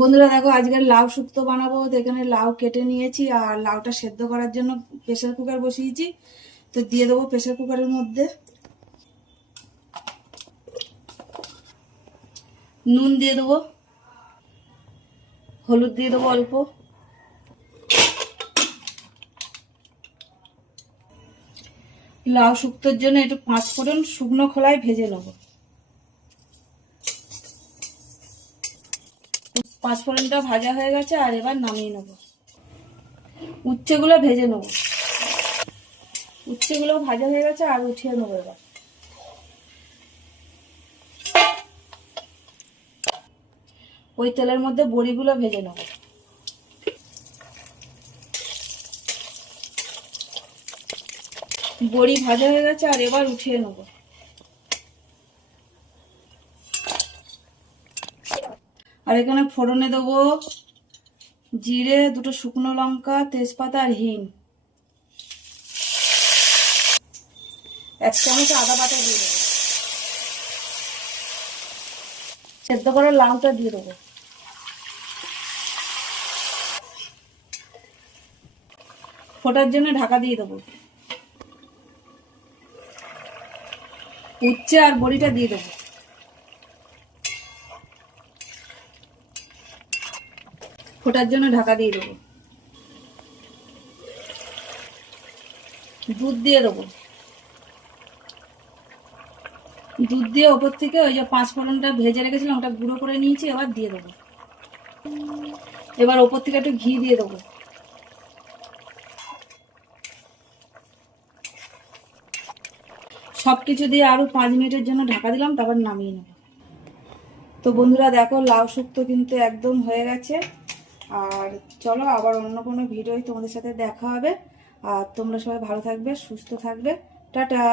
বন্ধুরা দেখো, আজকে লাউ শুক্তো বানাবো। তো এখানে লাউ কেটে নিয়েছি আর লাউটা সেদ্ধ করার জন্য প্রেসার কুকার বসিয়েছি। তো দিয়ে দেবো প্রেসার কুকারের মধ্যে নুন, দিয়ে দেবো হলুদ, দিয়ে দেবো অল্প, লাউ শুক্তোর জন্য একটু 5 ফোড়ন শুকনো খোলায় ভেজে নেবো। 5 ফোড়নটা ভাজা হয়ে গেছে আর এবার নামিয়ে নেবো। উচ্ছেগুলো ভেজে নেবো। উচ্ছেগুলো ভাজা হয়ে গেছে আর উঠিয়ে নেবো। এবার ওই তেলের মধ্যে বড়িগুলো ভেজে নেবো। বড়ি ভাজা হয়ে গেছে আর এবার উঠিয়ে নেবো। আর এখানে ফোড়নে দেবো জিরে, 2টো শুকনো লঙ্কা, তেজপাতা আর হিং। 1 চামচ আদা বাটা দিয়ে দেবো। সেদ্ধ করা লাউটা দিয়ে দেবো। ফোটার জন্য ঢাকা দিয়ে দেবো। উচ্ছে আর বড়িটা দিয়ে দেবো। ফোটার জন্য ঢাকা দিয়ে দেবো। দুধ দিয়ে দেবো। দুধ দিয়ে ওপর থেকে ওই যে 5 ফোড়নটা ভেজে রেখেছিলাম ওটা গুঁড়ো করে নিয়েছি, এবার দিয়ে দেবো। এবার ওপর থেকে একটু ঘি দিয়ে দেবো। সবকিছু দিয়ে আরো 5 মিনিটের জন্য ঢাকা দিলাম, তারপর নামিয়ে নেব। তো বন্ধুরা দেখো, লাউ শুক্তো কিন্তু একদম হয়ে গেছে। আর চলো আবার অন্য কোনো ভিডিওয় তোমাদের সাথে দেখা হবে। আর তোমরা সবাই ভালো থাকবে, সুস্থ থাকবে। টাটা।